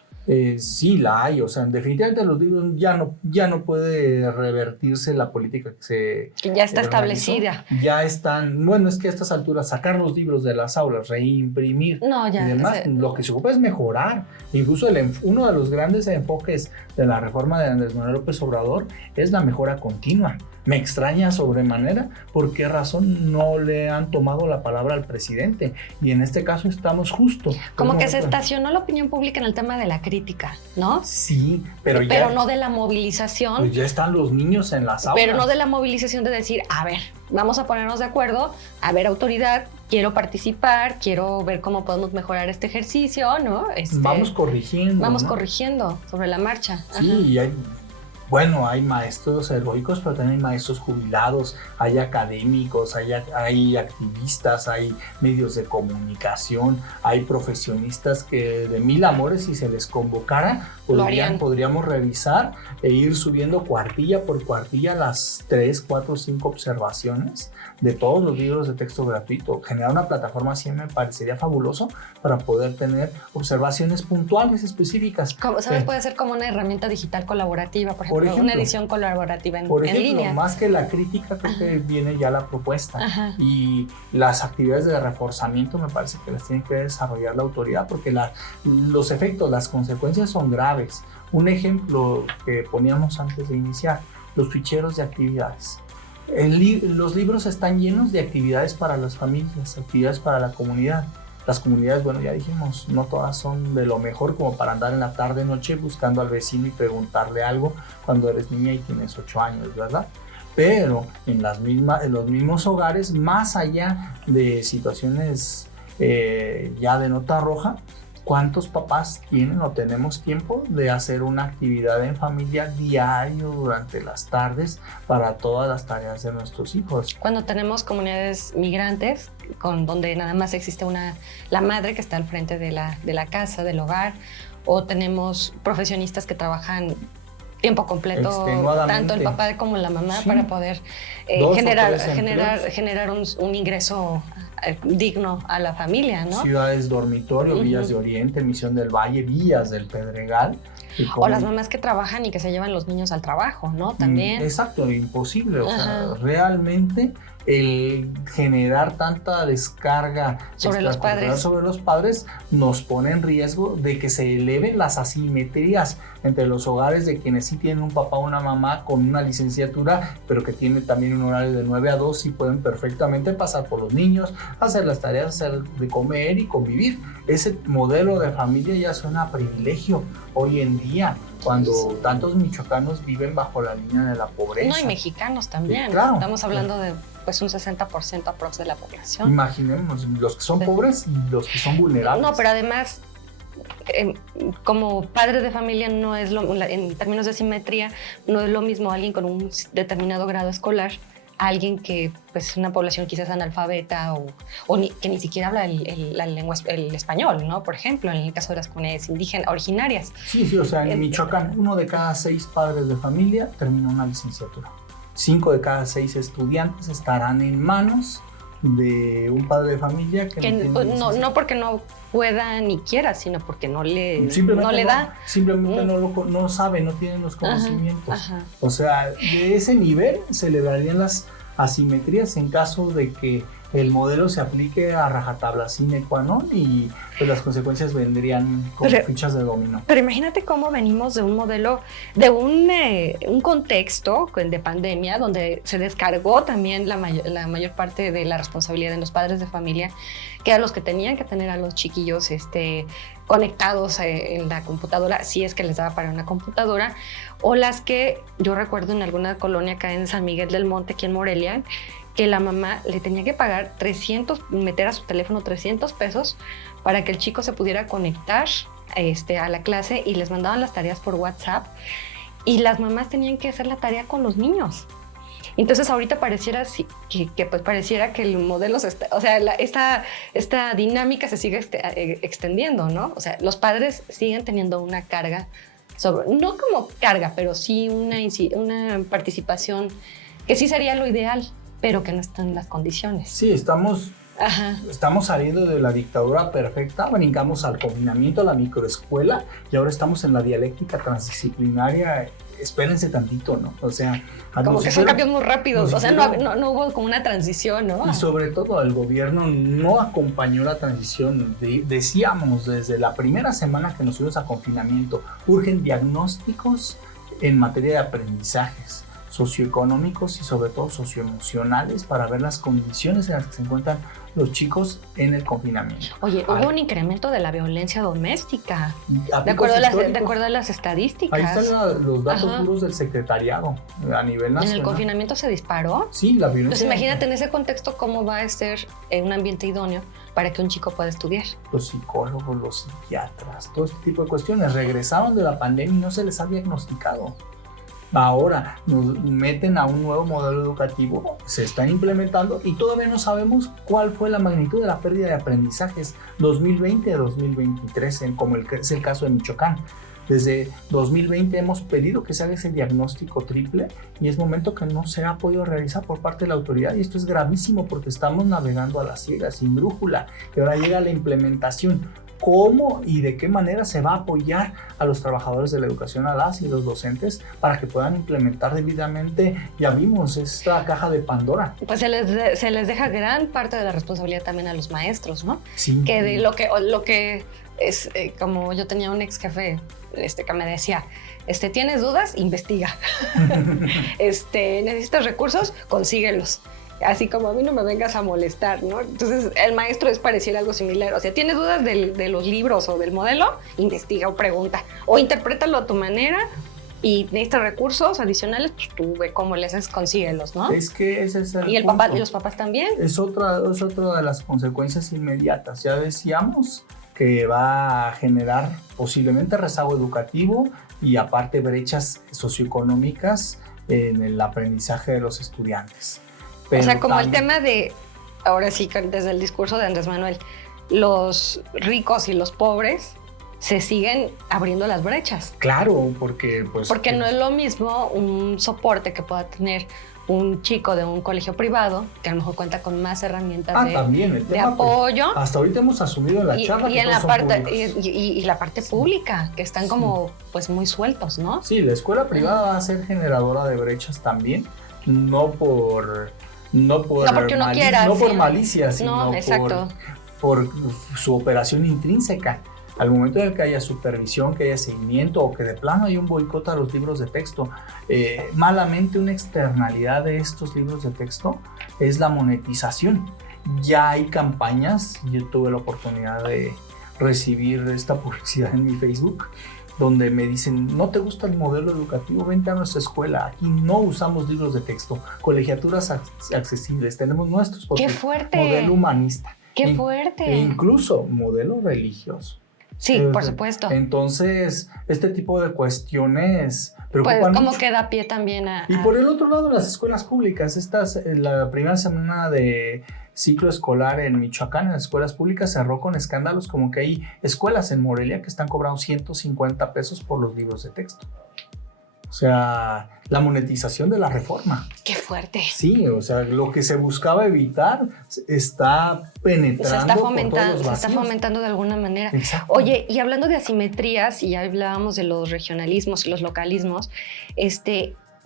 Sí la hay, o sea, definitivamente los libros ya no puede revertirse la política que ya está establecida. Ya están, bueno, es que a estas alturas sacar los libros de las aulas, reimprimir y demás, lo que se ocupa es mejorar. Incluso uno de los grandes enfoques de la reforma de Andrés Manuel López Obrador es la mejora continua. Me extraña sobremanera por qué razón no le han tomado la palabra al presidente, y en este caso estamos justo. Como que se estacionó la opinión pública en el tema de la crítica, ¿no? Sí, pero no de la movilización. Pues ya están los niños en las aulas. Pero no de la movilización de decir, a ver, vamos a ponernos de acuerdo, a ver, autoridad, quiero participar, quiero ver cómo podemos mejorar este ejercicio, ¿no? Vamos corrigiendo. Vamos corrigiendo sobre la marcha. Sí, hay maestros heroicos, pero también hay maestros jubilados, hay académicos, hay activistas, hay medios de comunicación, hay profesionistas que de mil amores, si se les convocara, podríamos revisar e ir subiendo cuartilla por cuartilla las 3, 4, 5 observaciones de todos los libros de texto gratuito. Generar una plataforma así me parecería fabuloso para poder tener observaciones puntuales, específicas. ¿Sabes? Puede ser como una herramienta digital colaborativa, por ejemplo, una edición colaborativa en línea. Más que la crítica, creo que viene ya la propuesta. Y las actividades de reforzamiento me parece que las tiene que desarrollar la autoridad, porque los efectos, las consecuencias son graves. Un ejemplo que poníamos antes de iniciar, los ficheros de actividades. Los libros están llenos de actividades para las familias, actividades para la comunidad. Las comunidades, bueno, ya dijimos, no todas son de lo mejor como para andar en la tarde noche buscando al vecino y preguntarle algo cuando eres niña y tienes 8 años, ¿verdad? pero en los mismos hogares, más allá de situaciones ya de nota roja, ¿cuántos papás tienen o tenemos tiempo de hacer una actividad en familia diario durante las tardes para todas las tareas de nuestros hijos? Cuando tenemos comunidades migrantes, donde nada más existe la madre que está al frente de la casa, del hogar, o tenemos profesionistas que trabajan tiempo completo, tanto el papá como la mamá, sí, para poder generar un ingreso digno a la familia, ¿no? Ciudades dormitorio, Villas de Oriente, Misión del Valle, Villas del Pedregal. O las mamás que trabajan y que se llevan los niños al trabajo, ¿no? También. Exacto, imposible. O sea, realmente el generar tanta descarga sobre los padres nos pone en riesgo de que se eleven las asimetrías entre los hogares de quienes sí tienen un papá o una mamá con una licenciatura, pero que tienen también un horario de 9 a 2 y pueden perfectamente pasar por los niños, hacer las tareas, hacer de comer y convivir. Ese modelo de familia ya suena a privilegio hoy en día, cuando tantos michoacanos viven bajo la línea de la pobreza. No, y mexicanos también. Sí, claro. Estamos hablando de pues un 60% aprox de la población. Imaginemos, los que son pobres y los que son vulnerables. No, pero además, como padre de familia, no es en términos de simetría, no es lo mismo alguien con un determinado grado escolar, alguien que pues una población quizás analfabeta que ni siquiera habla el español, ¿no? Por ejemplo, en el caso de las comunidades indígenas originarias. Sí, o sea, en Michoacán, 1 de cada 6 padres de familia termina una licenciatura. 5 de cada 6 estudiantes estarán en manos de un padre de familia que no porque no pueda ni quiera, sino porque no le da. Simplemente no sabe, no tiene los conocimientos. Ajá. O sea, de ese nivel se elevarían las asimetrías en caso de que el modelo se aplique a rajatabla sine qua non y pues las consecuencias vendrían como fichas de dominó. Pero imagínate cómo venimos de un modelo, de un contexto de pandemia donde se descargó también la mayor parte de la responsabilidad en los padres de familia, que eran los que tenían que tener a los chiquillos conectados en la computadora, si es que les daba para una computadora, o las que yo recuerdo en alguna colonia acá en San Miguel del Monte, aquí en Morelia, que la mamá le tenía que pagar meter a su teléfono 300 pesos para que el chico se pudiera conectar a la clase, y les mandaban las tareas por WhatsApp y las mamás tenían que hacer la tarea con los niños. Entonces ahorita pareciera pareciera que el modelo esta dinámica se sigue extendiendo, ¿no? O sea, los padres siguen teniendo una carga no como carga, pero sí una participación que sí sería lo ideal, pero que no están en las condiciones. Sí, estamos saliendo de la dictadura perfecta, brincamos al confinamiento, a la microescuela, y ahora estamos en la dialéctica transdisciplinaria. Espérense tantito, ¿no? O sea, como que son cambios muy rápidos, o sea, no hubo como una transición, ¿no? Y sobre todo el gobierno no acompañó la transición. Decíamos desde la primera semana que nos fuimos a confinamiento, urgen diagnósticos en materia de aprendizajes socioeconómicos y sobre todo socioemocionales para ver las condiciones en las que se encuentran los chicos en el confinamiento. Oye, hubo un incremento de la violencia doméstica, de acuerdo a las estadísticas. Ahí están los datos duros del secretariado a nivel nacional. ¿En el confinamiento se disparó? Sí, la violencia. Entonces imagínate en ese contexto cómo va a ser un ambiente idóneo para que un chico pueda estudiar. Los psicólogos, los psiquiatras, todo este tipo de cuestiones regresaron de la pandemia y no se les ha diagnosticado. Ahora nos meten a un nuevo modelo educativo, se está implementando y todavía no sabemos cuál fue la magnitud de la pérdida de aprendizajes 2020-2023, como es el caso de Michoacán. Desde 2020 hemos pedido que se haga ese diagnóstico triple y es momento que no se ha podido realizar por parte de la autoridad, y esto es gravísimo porque estamos navegando a las ciegas, sin brújula, y ahora llega la implementación. ¿Cómo y de qué manera se va a apoyar a los trabajadores de la educación, a las y los docentes, para que puedan implementar debidamente? Ya vimos esta caja de Pandora. Pues se les deja gran parte de la responsabilidad también a los maestros, ¿no? Sí. Que de lo que es, como yo tenía un ex jefe que me decía, ¿tienes dudas? Investiga. ¿Necesitas recursos? Consíguelos. Así como a mí no me vengas a molestar, ¿no? Entonces el maestro pareciera algo similar. O sea, ¿tienes dudas de los libros o del modelo? Investiga o pregunta. O interprétalo a tu manera y necesitas recursos adicionales, pues tú ve cómo les haces, consíguelos, ¿no? Es que ese es el Y punto. y los papás también. Es otra de las consecuencias inmediatas. Ya decíamos que va a generar posiblemente rezago educativo y aparte brechas socioeconómicas en el aprendizaje de los estudiantes. Pero o sea, como el tema de, ahora sí, desde el discurso de Andrés Manuel, los ricos y los pobres se siguen abriendo las brechas. Claro, porque no es lo mismo un soporte que pueda tener un chico de un colegio privado, que a lo mejor cuenta con más herramientas también el de tema, apoyo. Pues, hasta ahorita hemos asumido en la charla que en todos la son parte públicos. y la parte pública, que están como pues muy sueltos, ¿no? Sí, la escuela privada va a ser generadora de brechas también, no por porque uno quiera, no por sí. malicia, sino exacto. por su operación intrínseca. Al momento de que haya supervisión, que haya seguimiento o que de plano haya un boicot a los libros de texto, malamente una externalidad de estos libros de texto es la monetización. Ya hay campañas, yo tuve la oportunidad de recibir esta publicidad en mi Facebook, donde me dicen, ¿no te gusta el modelo educativo? Vente a nuestra escuela, aquí no usamos libros de texto, colegiaturas accesibles, tenemos nuestros propios. ¡Qué fuerte! Modelo humanista. ¡Qué fuerte! E incluso modelo religioso. Sí, por supuesto. Entonces, este tipo de cuestiones preocupan pues, como mucho. que da pie también Y por el otro lado, las escuelas públicas. La primera semana de ciclo escolar en Michoacán, en las escuelas públicas, cerró con escándalos como que hay escuelas en Morelia que están cobrando 150 pesos por los libros de texto. O sea, la monetización de la reforma. ¡Qué fuerte! Sí, o sea, lo que se buscaba evitar está penetrando se está fomentando de alguna manera. Exacto. Oye, y hablando de asimetrías, y ya hablábamos de los regionalismos y los localismos,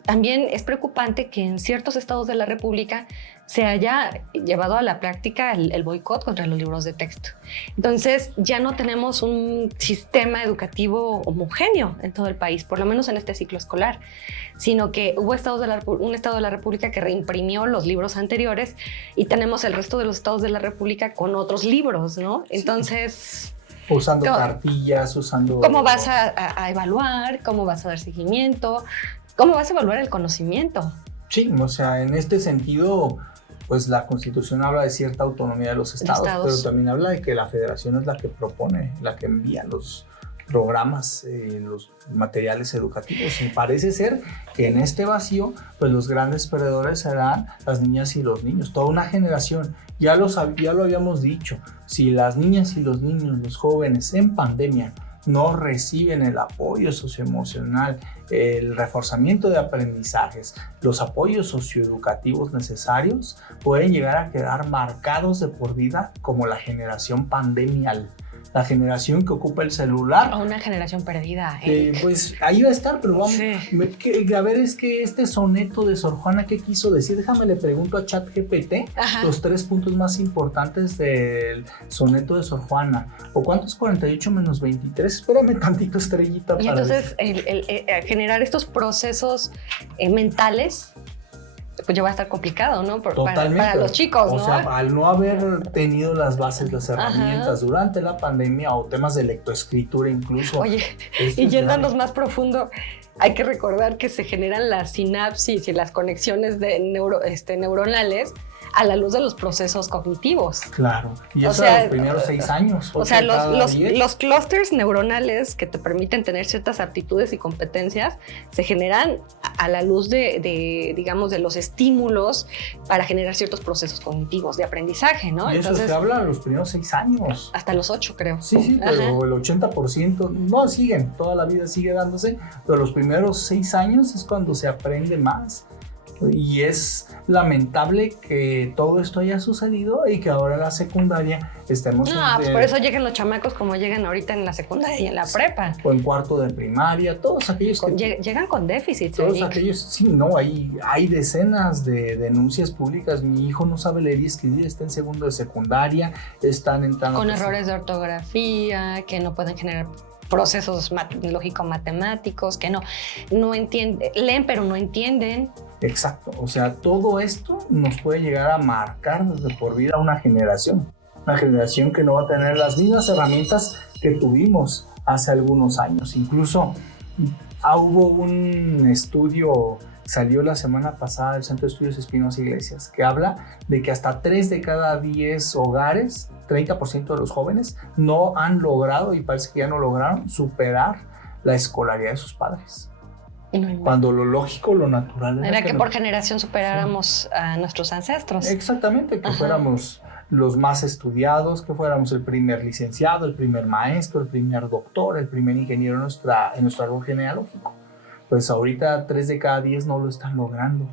también es preocupante que en ciertos estados de la República se haya llevado a la práctica el boicot contra los libros de texto. Entonces, ya no tenemos un sistema educativo homogéneo en todo el país, por lo menos en este ciclo escolar, sino que hubo un estado de la República que reimprimió los libros anteriores y tenemos el resto de los estados de la República con otros libros, ¿no? Entonces... usando cartillas, usando... ¿Cómo vas a evaluar? ¿Cómo vas a dar seguimiento? ¿Cómo vas a evaluar el conocimiento? Sí, o sea, en este sentido, pues la Constitución habla de cierta autonomía de los estados, pero también habla de que la Federación es la que propone, la que envía los programas, los materiales educativos. Y parece ser que en este vacío, pues los grandes perdedores serán las niñas y los niños, toda una generación. Ya lo habíamos dicho, si las niñas y los niños, los jóvenes en pandemia no reciben el apoyo socioemocional, el reforzamiento de aprendizajes, los apoyos socioeducativos necesarios, pueden llegar a quedar marcados de por vida como la generación pandemial. La generación que ocupa el celular. O una generación perdida. Pues ahí va a estar, pero vamos. Sí. A ver, es que este soneto de Sor Juana, ¿qué quiso decir? Déjame le pregunto a ChatGPT los 3 puntos más importantes del soneto de Sor Juana. ¿O cuánto es 48 menos 23? Espérame tantito, estrellita. Y entonces, generar estos procesos mentales, pues ya va a estar complicado, ¿no? Para los chicos, ¿no? O sea, al no haber tenido las bases, las herramientas durante la pandemia o temas de lectoescritura incluso. Oye, y yéndonos más profundo, hay que recordar que se generan las sinapsis y las conexiones neuronales a la luz de los procesos cognitivos. Claro, y eso en los primeros 6 años. O sea, los clústeres neuronales que te permiten tener ciertas aptitudes y competencias se generan a la luz digamos, de los estímulos para generar ciertos procesos cognitivos de aprendizaje, ¿no? Y eso se habla en los primeros 6 años. Hasta los 8, creo. Sí, pero el 80%, no siguen, toda la vida sigue dándose, pero los primeros 6 años es cuando se aprende más. Y es lamentable que todo esto haya sucedido y que ahora en la secundaria estemos... pues por eso llegan los chamacos como llegan ahorita en la secundaria y en la prepa. O en cuarto de primaria, todos aquellos que... Llegan con déficits. Todos aquellos, sí, no, hay decenas de denuncias públicas. Mi hijo no sabe leer y escribir, está en segundo de secundaria, están entrando... Con errores de ortografía, que no pueden generar procesos lógico-matemáticos, que no entienden, leen pero no entienden. Exacto, o sea, todo esto nos puede llegar a marcar desde por vida una generación que no va a tener las mismas herramientas que tuvimos hace algunos años. Incluso Hubo un estudio, salió la semana pasada del Centro de Estudios Espinosa Iglesias, que habla de que hasta 3 de cada 10 hogares, 30% de los jóvenes, no han logrado, y parece que ya no lograron, superar la escolaridad de sus padres. Cuando lo lógico, lo natural era que por generación superáramos a nuestros ancestros. Exactamente, que fuéramos los más estudiados, que fuéramos el primer licenciado, el primer maestro, el primer doctor, el primer ingeniero en nuestro árbol genealógico. Pues ahorita 3 de cada 10 no lo están logrando.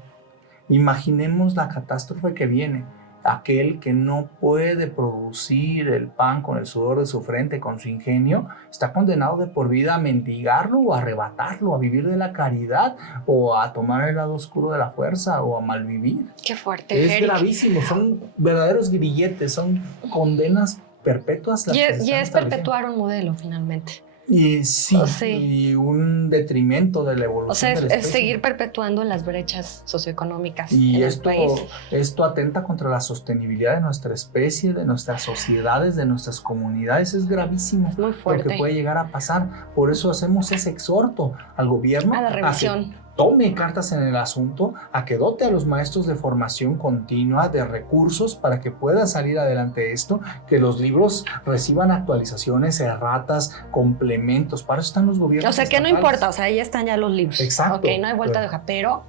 Imaginemos la catástrofe que viene. Aquel que no puede producir el pan con el sudor de su frente, con su ingenio, está condenado de por vida a mendigarlo o a arrebatarlo, a vivir de la caridad o a tomar el lado oscuro de la fuerza o a malvivir. Qué fuerte, Es gravísimo, son verdaderos grilletes, son condenas perpetuas. Y es perpetuar un modelo, finalmente. Y sí, y un detrimento de la evolución. O sea, de la es seguir perpetuando las brechas socioeconómicas y en el país. Esto atenta contra la sostenibilidad de nuestra especie, de nuestras sociedades, de nuestras comunidades. Es gravísimo. Es muy fuerte. Lo que puede llegar a pasar. Por eso hacemos ese exhorto al gobierno a la revisión. Tome cartas en el asunto, a que dote a los maestros de formación continua de recursos para que pueda salir adelante esto, que los libros reciban actualizaciones, erratas, complementos. Para eso están los gobiernos. O sea, que estatales. no importa, o sea, ahí están ya los libros. Exacto. Ok, no hay vuelta de hoja, pero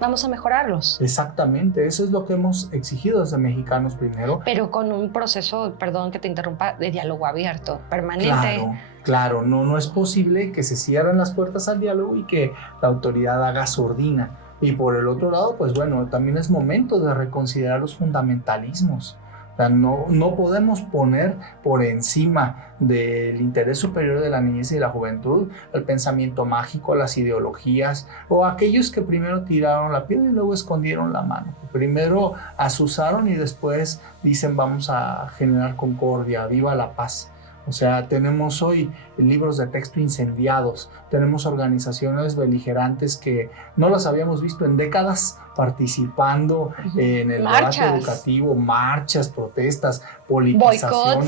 vamos a mejorarlos. Exactamente, eso es lo que hemos exigido desde Mexicanos Primero. Pero con un proceso, perdón que te interrumpa, de diálogo abierto, permanente. Claro, no es posible que se cierren las puertas al diálogo y que la autoridad haga sordina. Y por el otro lado, pues bueno, también es momento de reconsiderar los fundamentalismos. O sea, no podemos poner por encima del interés superior de la niñez y de la juventud el pensamiento mágico, las ideologías o aquellos que primero tiraron la piedra y luego escondieron la mano. Primero asusaron y después dicen vamos a generar concordia, viva la paz. O sea, tenemos hoy libros de texto incendiados, tenemos organizaciones beligerantes que no las habíamos visto en décadas participando en el debate educativo, marchas, protestas, politización.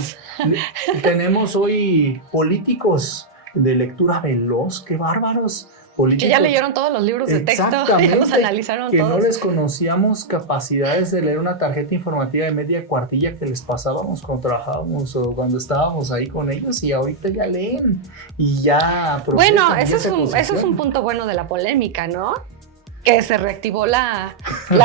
Tenemos hoy políticos de lectura veloz, qué bárbaros. Que ya leyeron todos los libros de texto, ya los analizaron que todos. No les conocíamos capacidades de leer una tarjeta informativa de media cuartilla que les pasábamos cuando trabajábamos o cuando estábamos ahí con ellos, y ahorita ya leen y ya... Bueno, eso es un punto bueno de la polémica, ¿no? Que se reactivó la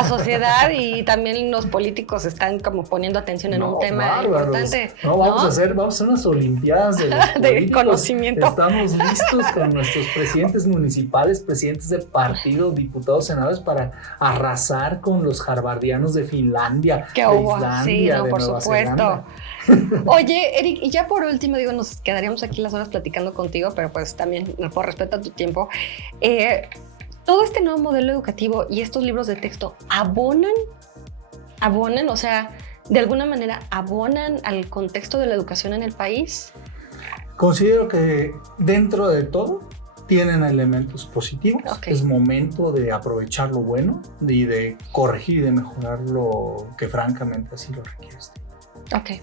sociedad y también los políticos están como poniendo atención en un tema importante. Vamos a hacer unas olimpiadas de los de conocimiento. Estamos listos con nuestros presidentes municipales, presidentes de partido, diputados, senadores para arrasar con los harvardianos de Finlandia, de Islandia, de Nueva Zelanda. Oye, Eric, y ya por último, digo, nos quedaríamos aquí las horas platicando contigo, pero pues también por respeto a tu tiempo. Todo este nuevo modelo educativo y estos libros de texto abonan, o sea, de alguna manera abonan al contexto de la educación en el país. Considero que dentro de todo tienen elementos positivos. Okay. Es momento de aprovechar lo bueno y de corregir y de mejorar lo que francamente así lo requiere. Ok. Y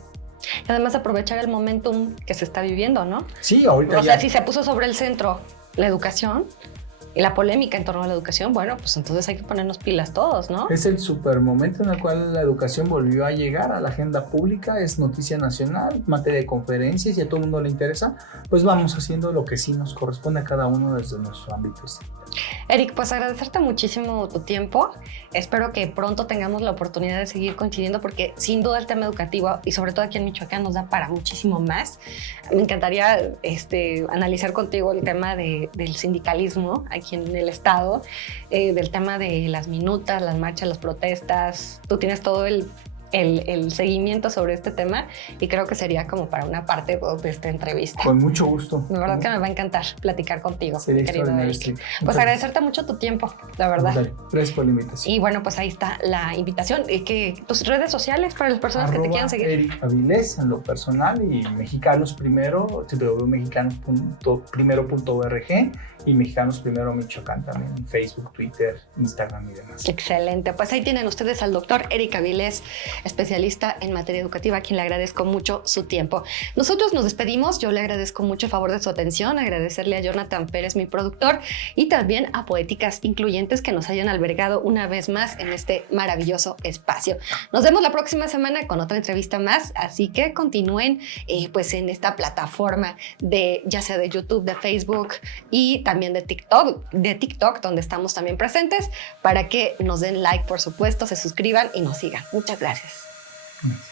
además aprovechar el momentum que se está viviendo, ¿no? Sí, ahorita O sea, si se puso sobre el centro la educación y la polémica en torno a la educación, bueno, pues entonces hay que ponernos pilas todos, ¿no? Es el super momento en el cual la educación volvió a llegar a la agenda pública, es noticia nacional, materia de conferencias y a todo el mundo le interesa, pues vamos haciendo lo que sí nos corresponde a cada uno desde nuestro ámbito. Eric, pues agradecerte muchísimo tu tiempo. Espero que pronto tengamos la oportunidad de seguir coincidiendo porque sin duda el tema educativo y sobre todo aquí en Michoacán nos da para muchísimo más. Me encantaría analizar contigo el tema del sindicalismo aquí en el estado, del tema de las minutas, las marchas, las protestas. Tú tienes todo el seguimiento sobre este tema y creo que sería como para una parte de esta entrevista. Con mucho gusto. De verdad que me va a encantar platicar contigo, querido Eric. Pues Muchas agradecerte mucho tu tiempo, la verdad. Gracias por la invitación. Y bueno, pues ahí está la invitación. Tus redes sociales para las personas que te quieran seguir. Eric Avilés en lo personal y Mexicanos Primero, www.mexicanos.primero.org y Mexicanos Primero Michoacán también, Facebook, Twitter, Instagram y demás. Excelente. Pues ahí tienen ustedes al doctor Eric Avilés especialista en materia educativa, a quien le agradezco mucho su tiempo. Nosotros nos despedimos. Yo le agradezco mucho el favor de su atención, agradecerle a Jonathan Pérez, mi productor, y también a Poéticas Incluyentes, que nos hayan albergado una vez más en este maravilloso espacio. Nos vemos la próxima semana con otra entrevista más, así que continúen pues en esta plataforma de, ya sea de YouTube, de Facebook y también de TikTok, donde estamos también presentes, para que nos den like, por supuesto, se suscriban y nos sigan. Muchas gracias.